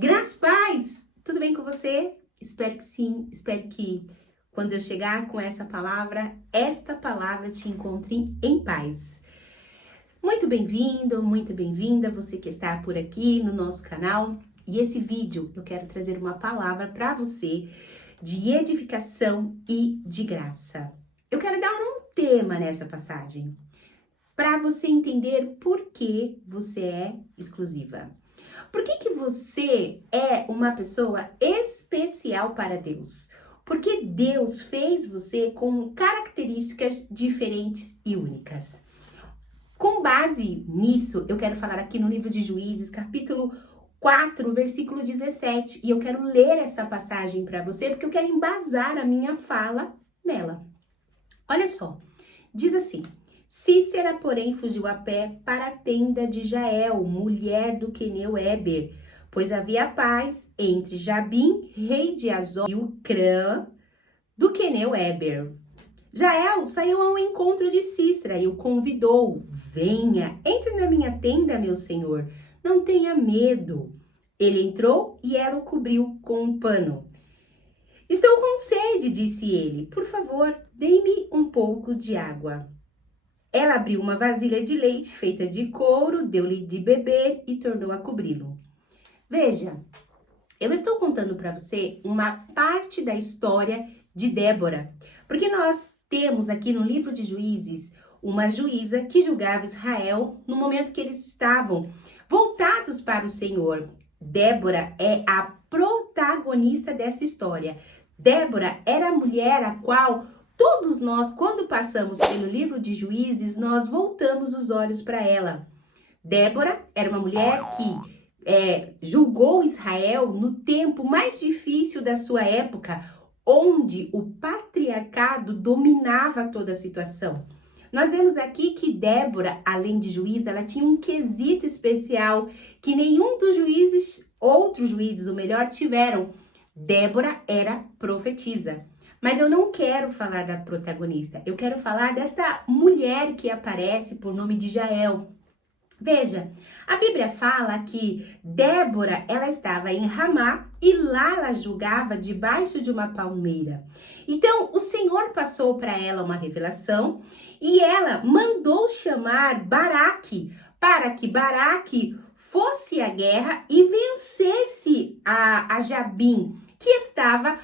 Graças, paz! Tudo bem com você? Espero que sim, espero que quando eu chegar com esta palavra te encontre em paz. Muito bem-vindo, muito bem-vinda, você que está por aqui no nosso canal. E esse vídeo eu quero trazer uma palavra para você de edificação e de graça. Eu quero dar um tema nessa passagem, para você entender por que você é exclusiva. Por que você é uma pessoa especial para Deus? Porque Deus fez você com características diferentes e únicas. Com base nisso, eu quero falar aqui no livro de Juízes, capítulo 4, versículo 17. E eu quero ler essa passagem para você, porque eu quero embasar a minha fala nela. Olha só, diz assim: Cícera, porém, fugiu a pé para a tenda de Jael, mulher do queneu Éber, pois havia paz entre Jabim, rei de Azor, e o Crã do queneu Éber. Jael saiu ao encontro de Cícera e o convidou: venha, entre na minha tenda, meu senhor, não tenha medo. Ele entrou e ela o cobriu com um pano. Estou com sede, disse ele, por favor, dê-me um pouco de água. Ela abriu uma vasilha de leite feita de couro, deu-lhe de beber e tornou a cobri-lo. Veja, eu estou contando para você uma parte da história de Débora, porque nós temos aqui no livro de Juízes uma juíza que julgava Israel no momento que eles estavam voltados para o Senhor. Débora é a protagonista dessa história. Débora era a mulher a qual todos nós, quando passamos pelo livro de Juízes, nós voltamos os olhos para ela. Débora era uma mulher que julgou Israel no tempo mais difícil da sua época, onde o patriarcado dominava toda a situação. Nós vemos aqui que Débora, além de juíza, ela tinha um quesito especial que nenhum dos juízes, outros juízes, ou melhor, tiveram. Débora era profetisa. Mas eu não quero falar da protagonista, eu quero falar desta mulher que aparece por nome de Jael. Veja, a Bíblia fala que Débora, ela estava em Ramá e lá ela julgava debaixo de uma palmeira. Então, o Senhor passou para ela uma revelação e ela mandou chamar Baraque para que Baraque fosse à guerra e vencesse a Jabim, que estava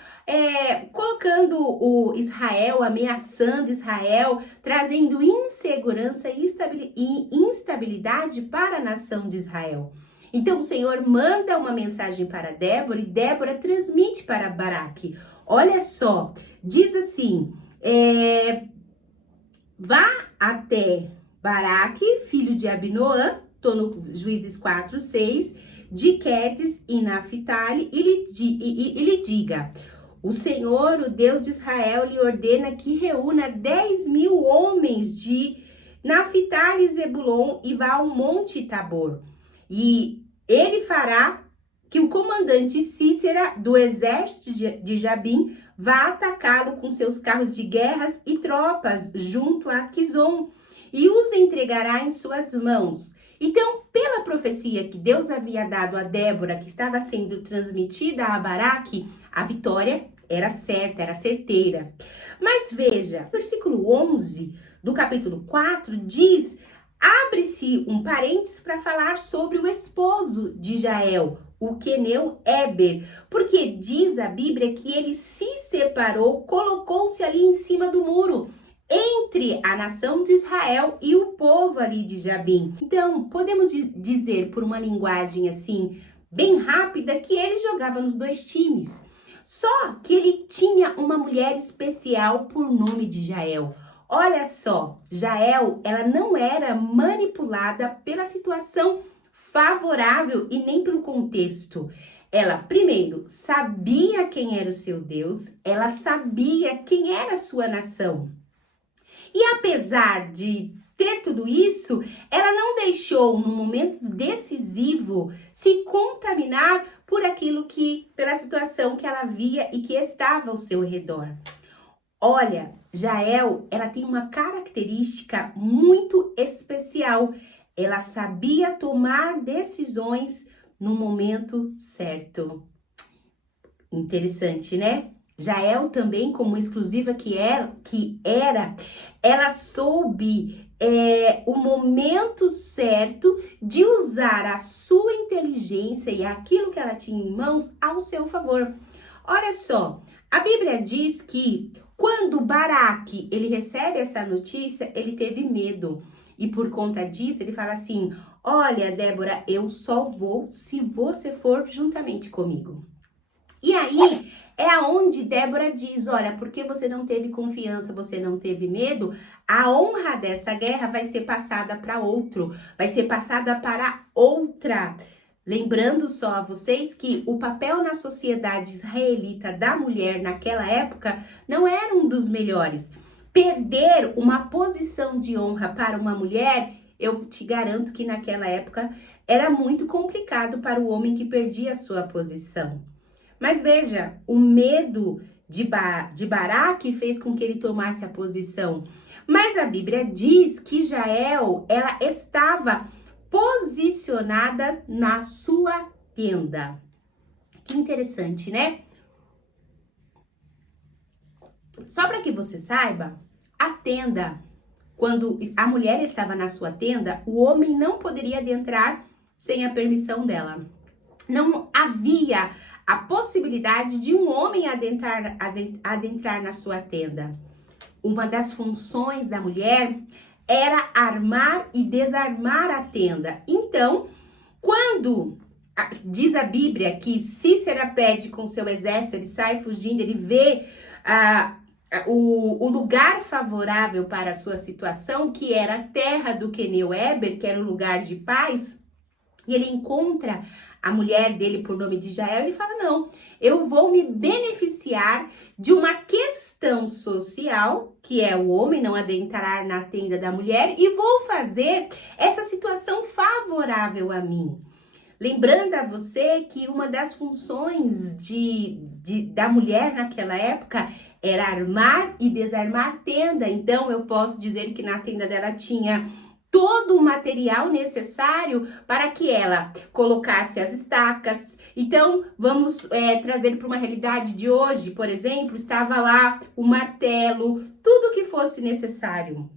colocando o Israel, ameaçando Israel, trazendo insegurança e instabilidade para a nação de Israel. Então o Senhor manda uma mensagem para Débora e Débora transmite para Baraque. Olha só, diz assim, vá até Baraque, filho de Abinoam, estou no Juízes 4, 6, de Quedes e Naphtali, e lhe diga: o Senhor, o Deus de Israel, lhe ordena que reúna 10.000 homens de Naphtali e Zebulon e vá ao Monte Tabor. E ele fará que o comandante Cícera do exército de Jabim vá atacá-lo com seus carros de guerras e tropas junto a Quizon e os entregará em suas mãos. Então, pela profecia que Deus havia dado a Débora, que estava sendo transmitida a Baraque, a vitória era certa, era certeira. Mas veja, versículo 11 do capítulo 4 diz, abre-se um parênteses para falar sobre o esposo de Jael, o queneu Éber, porque diz a Bíblia que ele se separou, colocou-se ali em cima do muro, entre a nação de Israel e o povo ali de Jabim. Então, podemos dizer, por uma linguagem assim, bem rápida, que ele jogava nos dois times. Só que ele tinha uma mulher especial por nome de Jael. Olha só, Jael, ela não era manipulada pela situação favorável e nem pelo contexto. Ela, primeiro, sabia quem era o seu Deus, ela sabia quem era a sua nação. E apesar de ter tudo isso, ela não deixou, no momento decisivo, se contaminar por aquilo pela situação que ela via e que estava ao seu redor. Olha, Jael, ela tem uma característica muito especial. Ela sabia tomar decisões no momento certo. Interessante, né? Jael também, como exclusiva que era, ela soube o momento certo de usar a sua inteligência e aquilo que ela tinha em mãos ao seu favor. Olha só, a Bíblia diz que quando Baraque, ele recebe essa notícia, ele teve medo. E por conta disso, ele fala assim, olha, Débora, eu só vou se você for juntamente comigo. E aí, é aonde Débora diz, olha, porque você não teve confiança, você não teve medo, a honra dessa guerra vai ser passada para outro, vai ser passada para outra. Lembrando só a vocês que o papel na sociedade israelita da mulher naquela época não era um dos melhores. Perder uma posição de honra para uma mulher, eu te garanto que naquela época era muito complicado para o homem que perdia a sua posição. Mas veja, o medo de Baraque fez com que ele tomasse a posição. Mas a Bíblia diz que Jael, ela estava posicionada na sua tenda. Que interessante, né? Só para que você saiba, a tenda, quando a mulher estava na sua tenda, o homem não poderia adentrar sem a permissão dela. Não havia a possibilidade de um homem adentrar na sua tenda. Uma das funções da mulher era armar e desarmar a tenda. Então, quando diz a Bíblia que Cícera pede com seu exército, ele sai fugindo, ele vê o lugar favorável para a sua situação, que era a terra do queneu Éber, que era o lugar de paz, e ele encontra a mulher dele por nome de Jael, ele fala, não, eu vou me beneficiar de uma questão social, que é o homem não adentrar na tenda da mulher, e vou fazer essa situação favorável a mim. Lembrando a você que uma das funções da mulher naquela época era armar e desarmar tenda. Então, eu posso dizer que na tenda dela tinha todo o material necessário para que ela colocasse as estacas. Então, vamos trazer para uma realidade de hoje, por exemplo, estava lá o martelo, tudo que fosse necessário.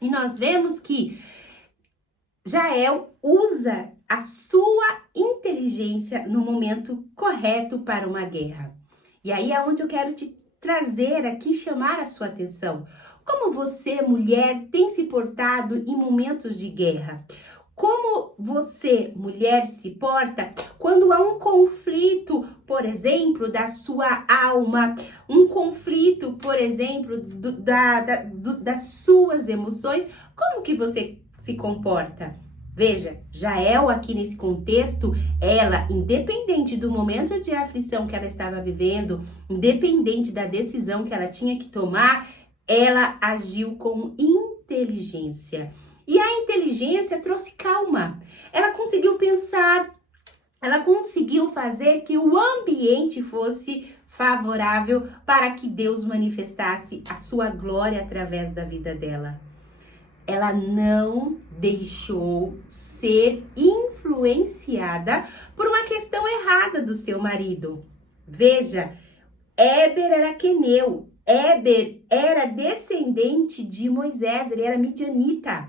E nós vemos que Jael usa a sua inteligência no momento correto para uma guerra. E aí é onde eu quero te trazer aqui, chamar a sua atenção. Como você, mulher, tem se portado em momentos de guerra? Como você, mulher, se porta quando há um conflito, por exemplo, da sua alma, um conflito, por exemplo, das suas emoções? Como que você se comporta? Veja, Jael aqui nesse contexto, ela, independente do momento de aflição que ela estava vivendo, independente da decisão que ela tinha que tomar, ela agiu com inteligência. E a inteligência trouxe calma. Ela conseguiu pensar, ela conseguiu fazer que o ambiente fosse favorável para que Deus manifestasse a sua glória através da vida dela. Ela não deixou ser influenciada por uma questão errada do seu marido. Veja, Éber era queneu. Éber era descendente de Moisés, ele era midianita.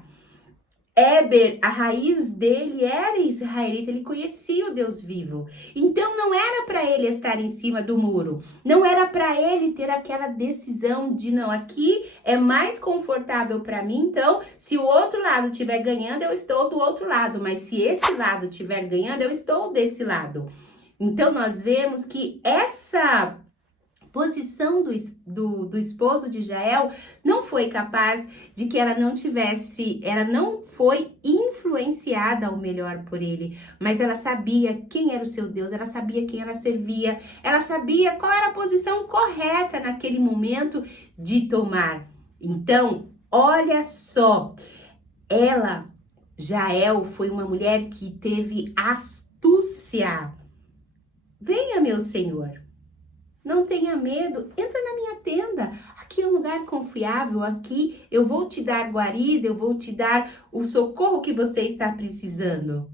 Éber, a raiz dele era israelita, ele conhecia o Deus vivo. Então não era para ele estar em cima do muro, não era para ele ter aquela decisão de não, aqui é mais confortável para mim, então se o outro lado estiver ganhando, eu estou do outro lado, mas se esse lado estiver ganhando, eu estou desse lado. Então nós vemos que essa posição do esposo de Jael não foi capaz de que ela não foi influenciada ao melhor por ele, mas ela sabia quem era o seu Deus, ela sabia quem ela servia, ela sabia qual era a posição correta naquele momento de tomar. Então, olha só, Jael, foi uma mulher que teve astúcia. Venha, meu Senhor. Não tenha medo, entra na minha tenda. Aqui é um lugar confiável, aqui eu vou te dar guarida, eu vou te dar o socorro que você está precisando.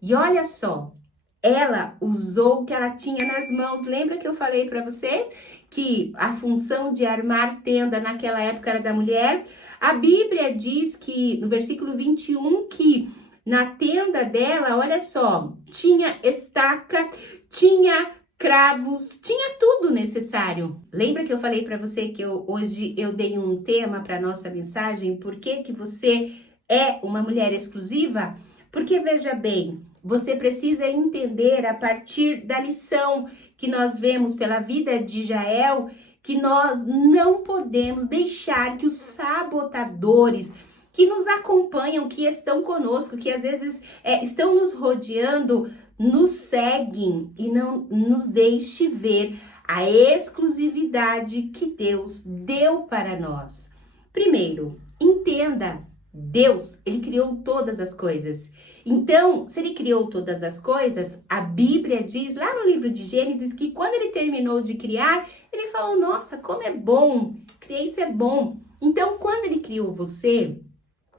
E olha só, ela usou o que ela tinha nas mãos. Lembra que eu falei para você que a função de armar tenda naquela época era da mulher? A Bíblia diz que, no versículo 21, que na tenda dela, olha só, tinha estaca, tinha cravos, tinha tudo necessário. Lembra que eu falei para você que hoje eu dei um tema para nossa mensagem? Por que que você é uma mulher exclusiva? Porque veja bem, você precisa entender a partir da lição que nós vemos pela vida de Jael, que nós não podemos deixar que os sabotadores que nos acompanham, que estão conosco, que às vezes estão nos rodeando, nos seguem e não nos deixe ver a exclusividade que Deus deu para nós. Primeiro, entenda, Deus, ele criou todas as coisas. Então, se ele criou todas as coisas, a Bíblia diz lá no livro de Gênesis que quando ele terminou de criar, ele falou, nossa, como é bom, criei isso é bom. Então, quando ele criou você,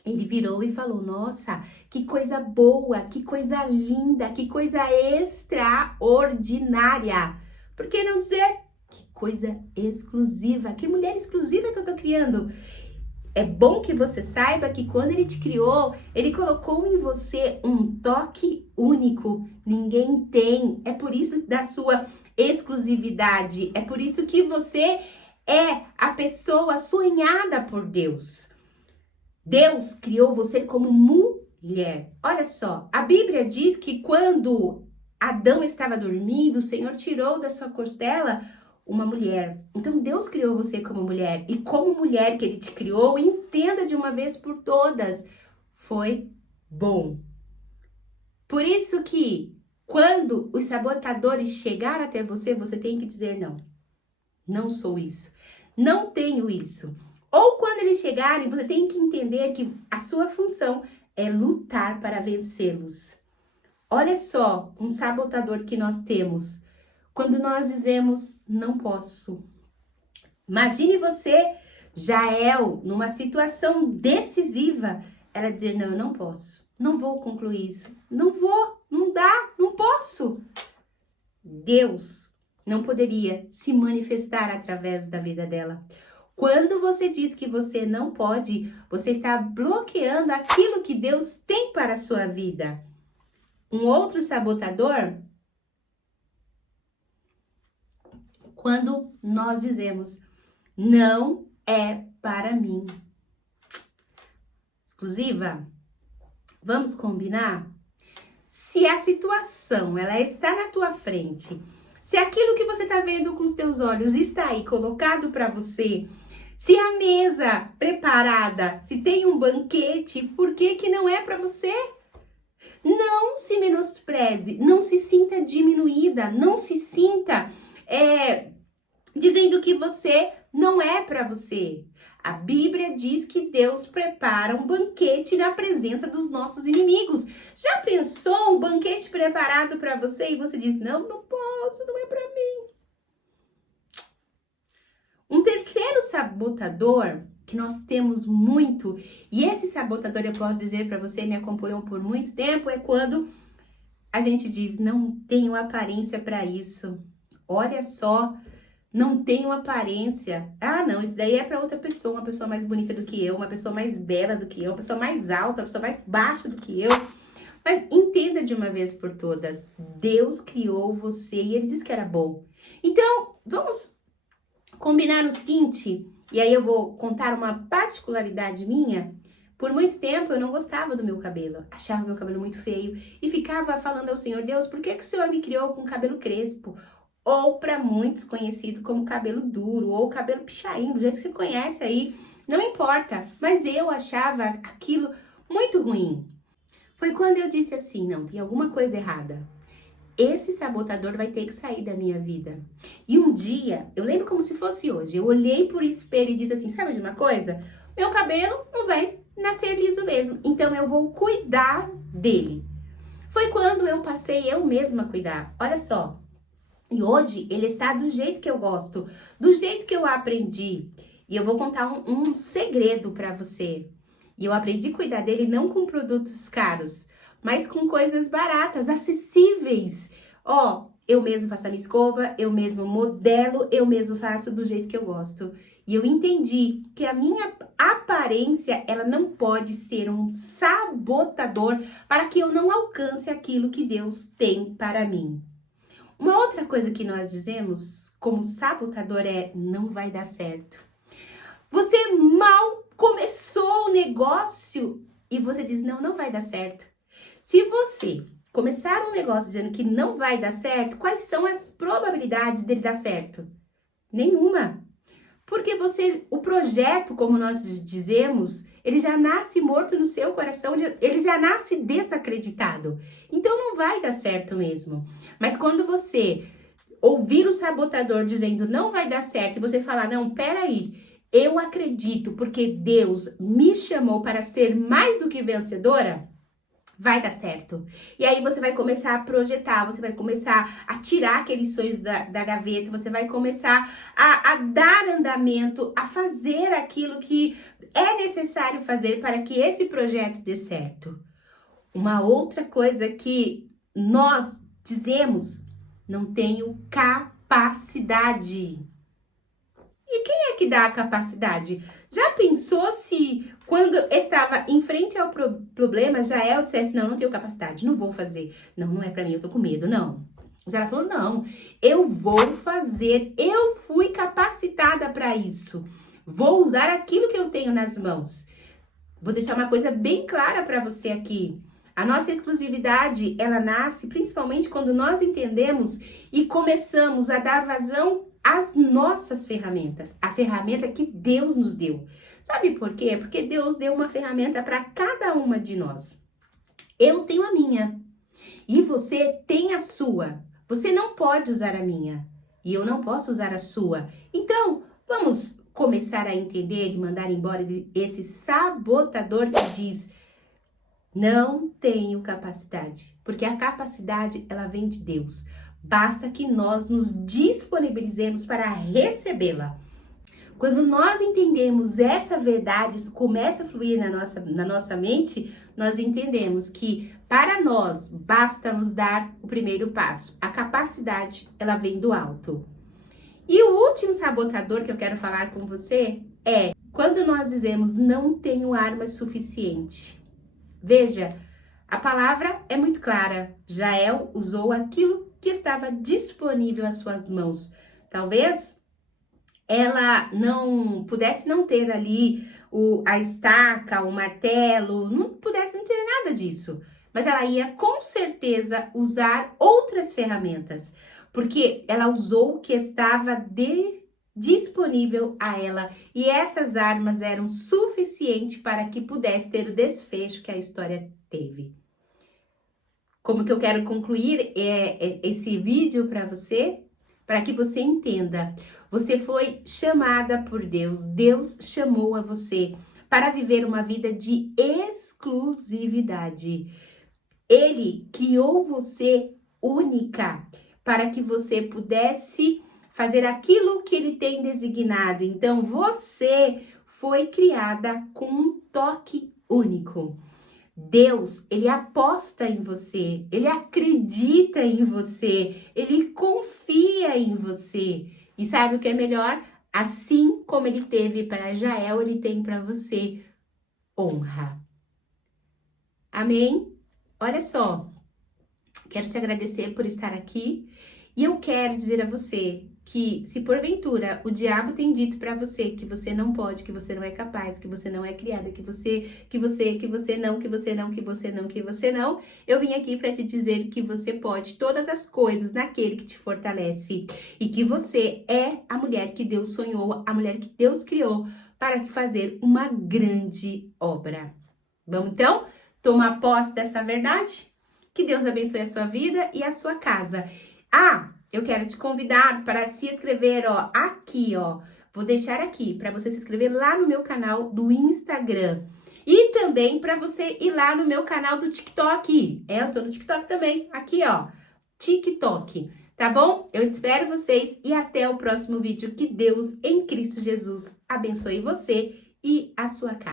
ele virou e falou, nossa, que coisa boa, que coisa linda, que coisa extraordinária. Por que não dizer, que coisa exclusiva, que mulher exclusiva que eu tô criando? É bom que você saiba que quando ele te criou, ele colocou em você um toque único. Ninguém tem. É por isso da sua exclusividade. É por isso que você é a pessoa sonhada por Deus. Deus criou você como mulher. Olha só, a Bíblia diz que quando Adão estava dormindo, o Senhor tirou da sua costela uma mulher. Então Deus criou você como mulher. E como mulher que ele te criou, entenda de uma vez por todas, foi bom. Por isso que quando os sabotadores chegarem até você, você tem que dizer não. Não sou isso. Não tenho isso. Ou quando eles chegarem, você tem que entender que a sua função é lutar para vencê-los. Olha só um sabotador que nós temos. Quando nós dizemos, não posso. Imagine você, Jael, numa situação decisiva, ela dizer, não, eu não posso, não vou concluir isso, não vou, não dá, não posso. Deus não poderia se manifestar através da vida dela. Quando você diz que você não pode, você está bloqueando aquilo que Deus tem para a sua vida. Um outro sabotador, quando nós dizemos, não é para mim. Exclusiva? Vamos combinar? Se a situação, ela está na tua frente, se aquilo que você está vendo com os teus olhos está aí colocado para você, se a mesa preparada, se tem um banquete, por que que não é para você? Não se menospreze, não se sinta diminuída, não se sinta dizendo que você não é para você. A Bíblia diz que Deus prepara um banquete na presença dos nossos inimigos. Já pensou um banquete preparado para você e você diz, não, não posso, não é para mim? Um terceiro sabotador que nós temos muito, e esse sabotador eu posso dizer para você, me acompanhou por muito tempo, é quando a gente diz, não tenho aparência para isso. Olha só, não tenho aparência. Ah, não, isso daí é para outra pessoa, uma pessoa mais bonita do que eu, uma pessoa mais bela do que eu, uma pessoa mais alta, uma pessoa mais baixa do que eu. Mas entenda de uma vez por todas, Deus criou você e ele disse que era bom. Então, vamos combinar o seguinte, e aí eu vou contar uma particularidade minha. Por muito tempo eu não gostava do meu cabelo, achava meu cabelo muito feio e ficava falando ao Senhor, Deus, por que que o Senhor me criou com cabelo crespo? Ou para muitos conhecido como cabelo duro, ou cabelo pichain, do jeito que você conhece aí, não importa. Mas eu achava aquilo muito ruim. Foi quando eu disse assim, não, tem alguma coisa errada. Esse sabotador vai ter que sair da minha vida. E um dia, eu lembro como se fosse hoje, eu olhei por espelho e disse assim, sabe de uma coisa? Meu cabelo não vai nascer liso mesmo, então eu vou cuidar dele. Foi quando eu passei eu mesma a cuidar. Olha só. E hoje ele está do jeito que eu gosto, do jeito que eu aprendi. E eu vou contar um segredo para você. E eu aprendi a cuidar dele não com produtos caros, mas com coisas baratas, acessíveis. Ó, eu mesmo faço a minha escova, eu mesmo modelo, eu mesmo faço do jeito que eu gosto. E eu entendi que a minha aparência, ela não pode ser um sabotador para que eu não alcance aquilo que Deus tem para mim. Uma outra coisa que nós dizemos como sabotador é: não vai dar certo. Você mal começou o negócio e você diz: não, não vai dar certo. Se você começar um negócio dizendo que não vai dar certo, quais são as probabilidades dele dar certo? Nenhuma. Porque o projeto, como nós dizemos, ele já nasce morto no seu coração, ele já nasce desacreditado. Então não vai dar certo mesmo. Mas quando você ouvir o sabotador dizendo não vai dar certo e você falar: não, peraí, eu acredito porque Deus me chamou para ser mais do que vencedora, vai dar certo. E aí você vai começar a projetar, você vai começar a tirar aqueles sonhos da gaveta, você vai começar a dar andamento, a fazer aquilo que é necessário fazer para que esse projeto dê certo. Uma outra coisa que nós dizemos: não tenho capacidade. E quem é que dá a capacidade? Já pensou se quando estava em frente ao problema, Jael dissesse: não, não tenho capacidade, não vou fazer. Não, não é pra mim, eu tô com medo, não. Mas ela falou: não, eu vou fazer, eu fui capacitada para isso. Vou usar aquilo que eu tenho nas mãos. Vou deixar uma coisa bem clara para você aqui. A nossa exclusividade, ela nasce principalmente quando nós entendemos e começamos a dar vazão às nossas ferramentas, a ferramenta que Deus nos deu. Sabe por quê? Porque Deus deu uma ferramenta para cada uma de nós. Eu tenho a minha e você tem a sua. Você não pode usar a minha e eu não posso usar a sua. Então, vamos começar a entender e mandar embora esse sabotador que diz: não tenho capacidade, porque a capacidade, ela vem de Deus. Basta que nós nos disponibilizemos para recebê-la. Quando nós entendemos essa verdade, isso começa a fluir na nossa mente, nós entendemos que para nós basta nos dar o primeiro passo. A capacidade, ela vem do alto. E o último sabotador que eu quero falar com você é quando nós dizemos: não tenho arma suficiente. Veja, a palavra é muito clara. Jael usou aquilo que estava disponível às suas mãos. Talvez ela não pudesse não ter ali a estaca, o martelo, não pudesse não ter nada disso. Mas ela ia com certeza usar outras ferramentas, porque ela usou o que estava disponível a ela, e essas armas eram suficientes para que pudesse ter o desfecho que a história teve. Como que eu quero concluir esse vídeo para você? Para que você entenda, você foi chamada por Deus, Deus chamou a você para viver uma vida de exclusividade. Ele criou você única para que você pudesse fazer aquilo que ele tem designado. Então, você foi criada com um toque único. Deus, ele aposta em você, ele acredita em você, ele confia em você. E sabe o que é melhor? Assim como ele teve para Jael, ele tem para você honra. Amém? Olha só, quero te agradecer por estar aqui e eu quero dizer a você que se porventura o diabo tem dito para você que você não pode, que você não é capaz, que você não é criada, que você não, eu vim aqui para te dizer que você pode todas as coisas naquele que te fortalece e que você é a mulher que Deus sonhou, a mulher que Deus criou para fazer uma grande obra. Vamos então tomar posse dessa verdade? Que Deus abençoe a sua vida e a sua casa. Eu quero te convidar para se inscrever, ó, aqui, ó. Vou deixar aqui para você se inscrever lá no meu canal do Instagram. E também para você ir lá no meu canal do TikTok. Eu tô no TikTok também, aqui, ó, TikTok. Tá bom? Eu espero vocês e até o próximo vídeo. Que Deus, em Cristo Jesus, abençoe você e a sua casa.